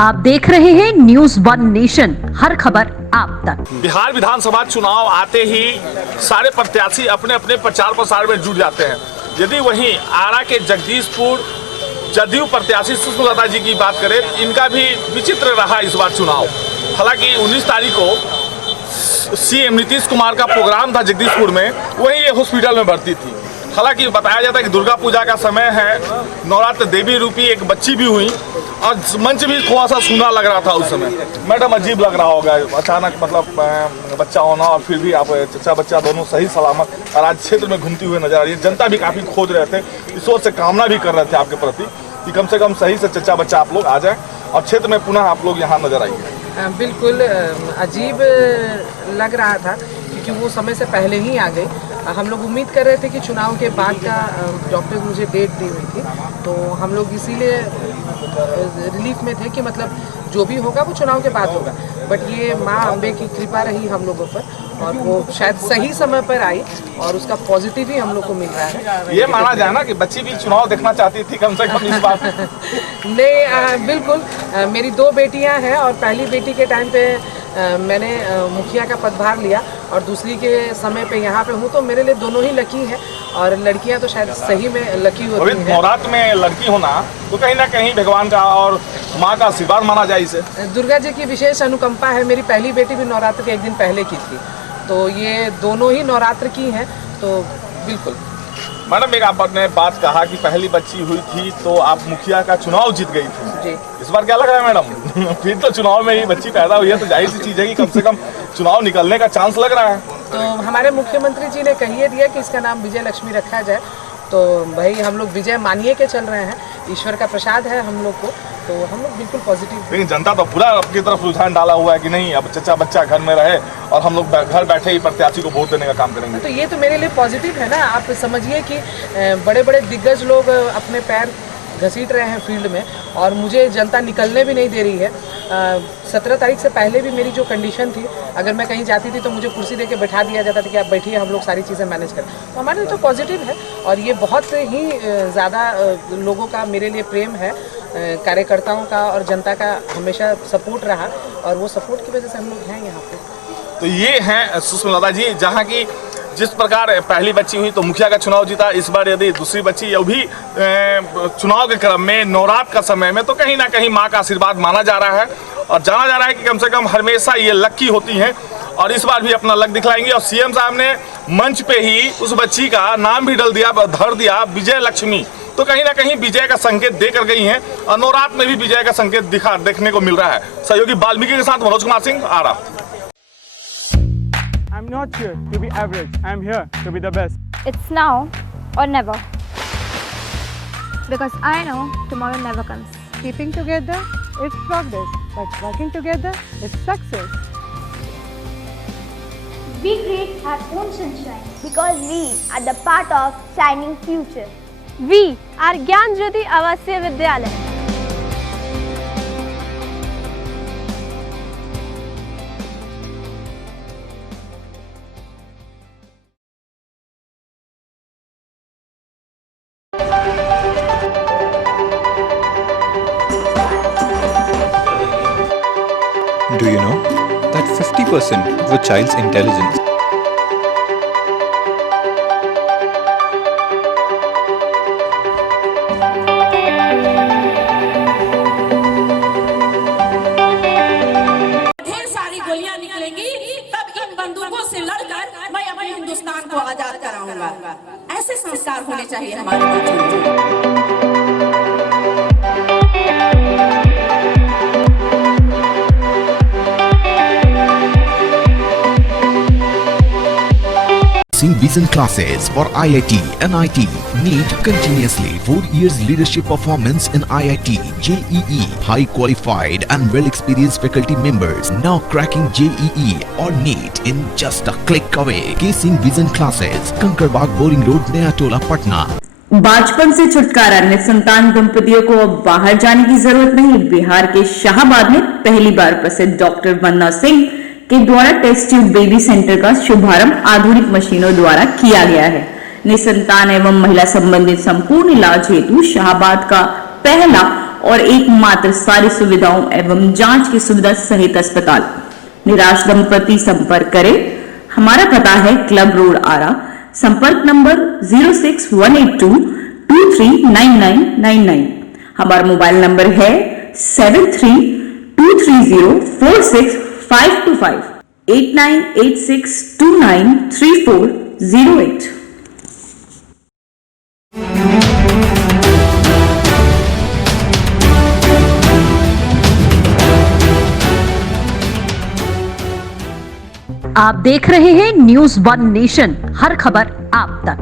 आप देख रहे हैं न्यूज़ वन नेशन, हर खबर आप तक। बिहार विधानसभा चुनाव आते ही सारे प्रत्याशी अपने अपने प्रचार प्रसार में जुट जाते हैं। यदि वहीं आरा के जगदीशपुर जदयू प्रत्याशी सुष्मिता जी की बात करें, इनका भी विचित्र रहा इस बार चुनाव। हालांकि 19 तारीख को सीएम नीतीश कुमार का प्रोग्राम था जगदीशपुर में, वहीं ये हॉस्पिटल में भर्ती थी। हालांकि बताया जाता है कि दुर्गा पूजा का समय है, नवरात्र देवी रूपी एक बच्ची भी हुई और मंच भी थोड़ा सा सूना लग रहा था उस समय। मैडम, अजीब लग रहा होगा अचानक मतलब बच्चा होना और फिर भी आप चचा बच्चा दोनों सही सलामत राज क्षेत्र में घूमती हुए नजर आ रही है। जनता भी काफ़ी खोज रहे थे, ईश्वर से कामना भी कर रहे थे आपके प्रति कि कम से कम सही से चचा बच्चा आप लोग आ जाएं और क्षेत्र में पुनः आप लोग यहाँ नजर आइए। बिल्कुल अजीब लग रहा था क्योंकि वो समय से पहले ही आ गई। हम लोग उम्मीद कर रहे थे कि चुनाव के बाद का डॉक्टर मुझे डेट दी हुई थी, तो हम लोग इसीलिए रिलीफ में थे कि मतलब जो भी होगा वो चुनाव के बाद होगा। बट ये माँ अम्बे की कृपा रही हम लोगों पर और वो शायद सही समय पर आई और उसका पॉजिटिव ही हम लोग को मिल रहा है। ये माना जाए ना कि बच्ची भी चुनाव देखना चाहती थी कम से कम इस बार। नहीं, बिल्कुल मेरी 2 बेटियां हैं और पहली बेटी के टाइम पे मैंने मुखिया का पदभार लिया और दूसरी के समय पे यहाँ पे हूँ, तो मेरे लिए दोनों ही लकी हैं और लड़कियाँ तो शायद सही में लकी होती हैं। नवरात्र में लड़की होना तो कहीं ना कहीं भगवान का और माँ का आशीर्वाद माना जाए इसे। दुर्गा जी की विशेष अनुकंपा है। मेरी पहली बेटी भी नवरात्र के एक दिन पहले की थी, तो ये दोनों ही नवरात्र की हैं, तो बिल्कुल। मैडम, एक आपने बात कहा कि पहली बच्ची हुई थी तो आप मुखिया का चुनाव जीत गई थी जी। इस बार क्या लग रहा है मैडम? फिर तो चुनाव में ही बच्ची पैदा हुई है तो जाहिर सी चीज है कि कम से कम चुनाव निकलने का चांस लग रहा है। तो हमारे मुख्यमंत्री जी ने कहिए दिया कि इसका नाम विजय लक्ष्मी रखा जाए, तो भाई हम लोग विजय मानिए के चल रहे हैं, ईश्वर का प्रसाद है हम लोग को, तो हम लोग बिल्कुल पॉजिटिव। लेकिन जनता तो पूरा आपकी तरफ रुझान डाला हुआ है कि नहीं अब चचा बच्चा घर में रहे और हम लोग घर बैठे ही प्रत्याशी को वोट देने का काम करेंगे। तो ये तो मेरे लिए पॉजिटिव है ना। आप समझिए कि बड़े बड़े दिग्गज लोग अपने पैर घसीट रहे हैं फील्ड में और मुझे जनता निकलने भी नहीं दे रही है। 17 तारीख से पहले भी मेरी जो कंडीशन थी, अगर मैं कहीं जाती थी तो मुझे कुर्सी देके बैठा दिया जाता था कि आप बैठिए, हम लोग सारी चीज़ें मैनेज करें। तो हमारे लिए तो पॉजिटिव है और ये बहुत ही ज़्यादा लोगों का मेरे लिए प्रेम है, कार्यकर्ताओं का और जनता का हमेशा सपोर्ट रहा और वो सपोर्ट की वजह से हम लोग हैं यहाँ पे। तो ये हैं सुष्मिता जी, जहाँ की जिस प्रकार पहली बच्ची हुई तो मुखिया का चुनाव जीता, इस बार यदि दूसरी बच्ची ये भी चुनाव के क्रम में नवरात्र का समय में, तो कहीं ना कहीं माँ का आशीर्वाद माना जा रहा है और जाना जा रहा है कि कम से कम हमेशा ये लकी होती हैं और इस बार भी अपना लक दिखलाएंगी। और सीएम साहब ने मंच पे ही उस बच्ची का नाम भी धर दिया विजय लक्ष्मी, तो कहीं ना कहीं विजय का संकेत देकर गई हैं और नवरात्र में भी विजय का संकेत देखने को मिल रहा है। सहयोगी वाल्मीकि के साथ मनोज कुमार सिंह, आरा। I'm not here to be average. I'm here to be the best. It's now or never. Because I know tomorrow never comes. Keeping together is progress, but working together is success. We create our own sunshine. Because we are the part of shining future. We are Gyan Jyoti Avasya Vidyalaya. Do you know that 50% of a child's intelligence ढेर सारी गोलियां निकलेंगी, तब इन बंदूकों से लड़कर मैं अपने हिंदुस्तान को आजाद कराऊंगा। ऐसे संस्कार होने चाहिए हमारे बच्चों में। Vision classes for IIT, NIT, NEET continuously 4 years leadership performance in IIT, JEE, high qualified and well experienced faculty members now cracking JEE or NEET in just a click away. K-Singh Vision classes, Kankarbaग Bowling Road, Naya Tola, Patna. बचपन से छुटकारा, निसंतान दंपतियों को अब बाहर जाने की जरूरत नहीं। बिहार के शाहाबाद में पहली बार प्रसिद्ध डॉक्टर वंदना सिंह के द्वारा टेस्ट ट्यूब बेबी सेंटर का शुभारंभ आधुनिक मशीनों द्वारा किया गया है। निसंतान एवं महिला संबंधित संपूर्ण इलाज हेतु शाहाबाद का पहला और एकमात्र सारी सुविधाओं एवं जांच की सुविधा सहित अस्पताल। निराश दंपति संपर्क करें। हमारा पता है क्लब रोड आरा। संपर्क नंबर 06182239999। हमारा मोबाइल नंबर है 7323046525 8986293408। आप देख रहे हैं न्यूज़ वन नेशन, हर खबर आप तक।